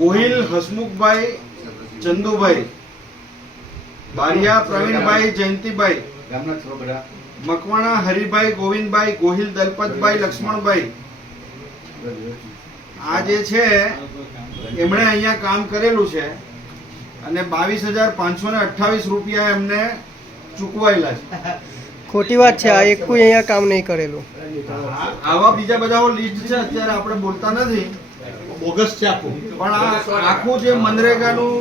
ગોહિલ હસમુખભાઈ ચંદુભાઈ, બારિયા પ્રવીણભાઈ જયંતિભાઈ, મકવાણા હરિભાઈ ગોવિંદભાઈ, ગોહિલ દલપતભાઈ લક્ષ્મણભાઈ, આ જે છે એમણે અહીંયા કામ કરેલું છે અને 22,528 રૂપિયા એમને ચૂકવાયેલા છે. ખોટી વાત છે, આ એક કોઈ અહીંયા કામ નહીં કરેલું. આવા બીજા બધા લિસ્ટ છે, અત્યારે આપણે બોલતા નથી, બોગસ છે આખું. પણ આ આખું જે મનરેગાનું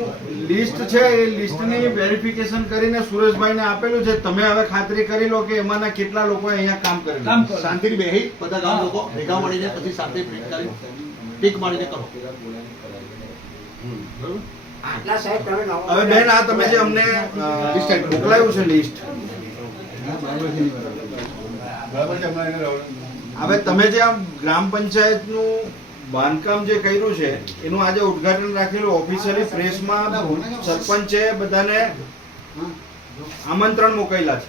લિસ્ટ છે એ લિસ્ટની વેરિફિકેશન કરીને સુરેશભાઈને આપેલું છે. તમે હવે ખાતરી કરી લો કે એમાંના કેટલા લોકોએ અહીંયા કામ કરેલું. શાંતિથી બેહી બધા ગામ લોકો ભેગા મળીને પછી સાથે પ્રિન્ટ કરી ટીક મારીને કરો. હવે બેન આ તમે જે અમને મોકલાયું છે લિસ્ટ, હવે તમે જે આ ગ્રામ પંચાયતનું બાંધકામ જે કર્યું છે એનું આજે ઉદ્ઘાટન રાખેલું ઓફિશિયલી પ્રેસમાં, સરપંચે બધાને આમંત્રણ મોકલેલા છે.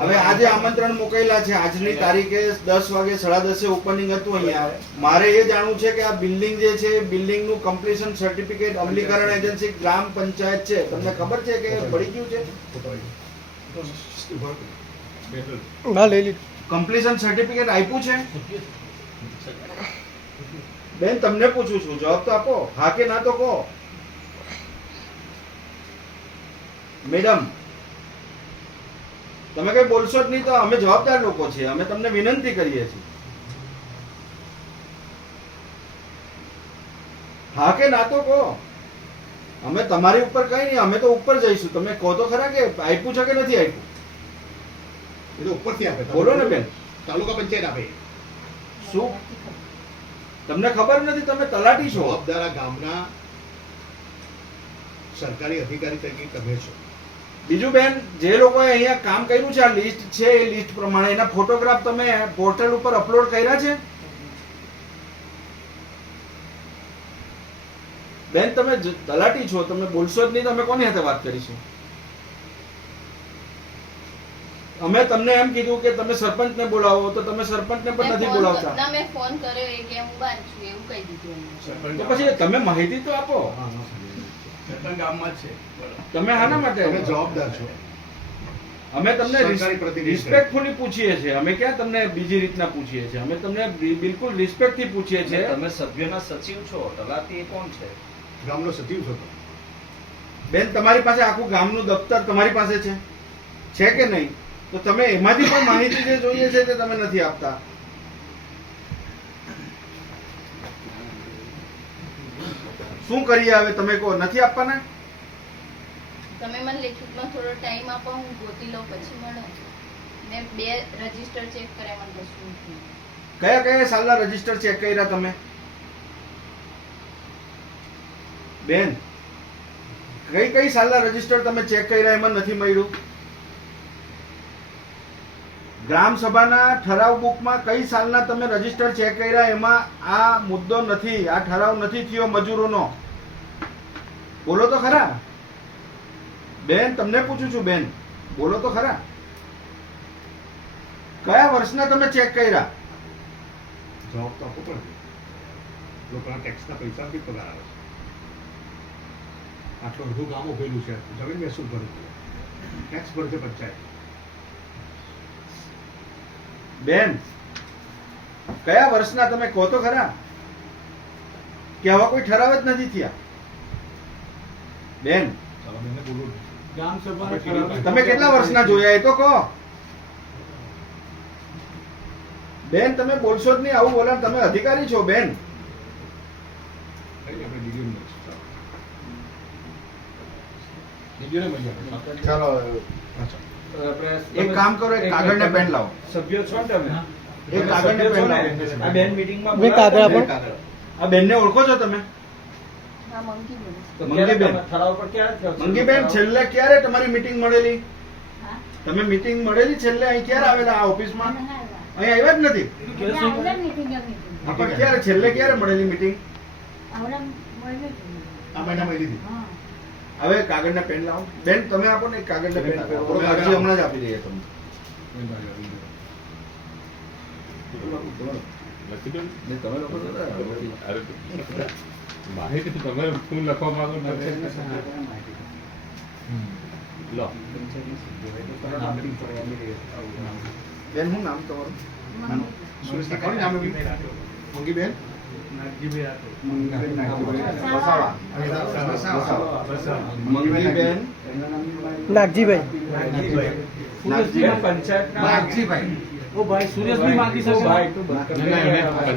હવે આજે આમંત્રણ મોકલેલા છે, આજની તારીખે 10 વાગે 10:30 ઓપનિંગ હતું અહીંયા. મારે એ જાણવું છે કે આ બિલ્ડિંગ જે છે બિલ્ડિંગ નું કમ્પ્લીશન સર્ટિફિકેટ અમલીકરણ એજન્સી ગ્રામ પંચાયત છે, તમને ખબર છે કે પડી ગયું છે? હા, લઈ લીધું. કમ્પ્લીશન સર્ટિફિકેટ આપ્યું છે? બેન તમને પૂછું છું, જવાબ તો આપો, હા કે ના તો કહો. મેડમ તમે કઈ બોલશો જ નહીં તો અમે જવાબદાર લોકો છીએ, અમે તમને વિનંતી કરીએ છીએ. હા કે ના તો કહો. અમે તમારી ઉપર કઈ નહીં, અમે તો ઉપર જઈશું. તમે કહો તો ખરા કે આપ્યું છે કે નથી આપ્યું. એ તો ઉપરથી આપે. બોલો ને બેન. તાલુકા પંચાયત આપે. શું તમને ખબર નથી? તમે તલાટી છો. જવાબદાર ગામના સરકારી અધિકારી તરીકે તમે છો. બીજું બેન, જે લોકોએ અહીંયા કામ કર્યું છે, આ લિસ્ટ છે, એ લિસ્ટ પ્રમાણે એના ફોટોગ્રાફ તમે પોર્ટલ ઉપર અપલોડ કર્યા છે? બેન તમે તલાટી છો, તમે બોલશો જ નહીં તો અમે કોની સાથે વાત કરીશું? અમે તમને એમ કીધું કે તમે સરપંચને બોલાવો, તો તમે સરપંચને પણ નથી બોલાવતા. મેં ફોન કર્યો એ કે હું બાર છું એવું કહી દીધું એમને. તો પછી તમે માહિતી તો આપો. તમે હાના માટે તમે જવાબદાર છો. અમે તમને સરકારી પ્રતિનિધિ રિસ્પેક્ટફુલી પૂછીએ છીએ. અમે ક્યાં તમને બીજી રીતના પૂછીએ છીએ? અમે તમને બિલકુલ રિસ્પેક્ટ થી પૂછીએ છીએ. તમે સભ્યના સચિવ છો, તલાટી કોણ છે? ગામનો સચિવ છો તમે. બેન તમારી પાસે આખું ગામનું દફતર તમારી પાસે છે કે નહીં? તો તમે એમાંથી પણ માહિતી જે જોઈએ છે તે તમે નથી આપતા. શું કરીએ હવે? તમે કહો, નથી આપવાના? તમે મને લેખિતમાં થોડો ટાઈમ આપો, હું ગોતી લઉં પછી મળો. મેં 2 રજીસ્ટર ચેક કર્યા, મને કશું નથી. કયા કયા સાલના રજીસ્ટર ચેક કર્યા તમે? બેન કઈ કઈ સાલના રજીસ્ટર તમે ચેક કર્યા, એમાં નથી મળ્યું? ગ્રામ સભાના ઠરાવ બુકમાં કઈ સાલના તમે રજીસ્ટર ચેક કર્યા, એમાં આ મુદ્દો નથી, આ ઠરાવ નથી થયો મજૂરોનો? બોલો તો ખરા બેન, તમને પૂછું છું બેન, બોલો તો ખરા. કયા વર્ષના તમે ચેક કર્યા? જવાબ તો આપવો પડે. લોકોના ટેક્સના પૈસા બી પગાર આવે છે. આટલું બધું ગામ ઉભેલું છે, જમીન મહેસૂલ ભરવું પડે, ટેક્સ ભરશે પંચાયત. બેન કયા વર્ષના તમે કહો તો ખરા, કે આવા કોઈ ઠરાવ જ નથી થયા? બેન તમે કેટલા વર્ષના જોયા એ તો કહો. બેન તમે બોલશો જ નહીં, આવું બોલા. તમે અધિકારી છો બેન. ચાલો એક કામ કરો, એક કાગળ ને પેન લાવો. સભ્ય છો ને તમે? એક કાગળ ને પેન લાવો. આ બેન મીટિંગમાં બે કાગળ આપો. આ બેન ને ઓળખો છો તમે? હા, મંકી બોલું. તો મંગીબેન. ક્યારે તમે ઠરાવ પર ક્યારે થયો? મંગીબેન છેલ્લે ક્યારે તમારી મીટિંગ મળેલી? હા? તમે મીટિંગ મળેલી છેલ્લે અહીં ક્યારે આવેલા આ ઓફિસમાં? અહીં આવ્યા જ નથી. હા, પણ ક્યારે છેલ્લે ક્યારે મળેલી મીટિંગ? આ મહિનામાં લીધી. હવે કાગળ ને પેન લાવો. બેન તમે આપો ને એક કાગળ ને પેન. અરજી હમણાં જ આપી દઈએ તમને. લખી દો ને. ને તમે લોકો તો હતા. અરે માહિતી તો તમે શું લખવા માંગો છો? લો બેન શું નામ તમારું? સુરેશભાઈ કોની નામ છે? મંગીબેન? મંગીબેન નાગજીભાઈ પંચાયતના નાગજીભાઈ. ઓ ભાઈ સુરેશભાઈ માગી શકો ભાઈ તું બંધ કરી દે.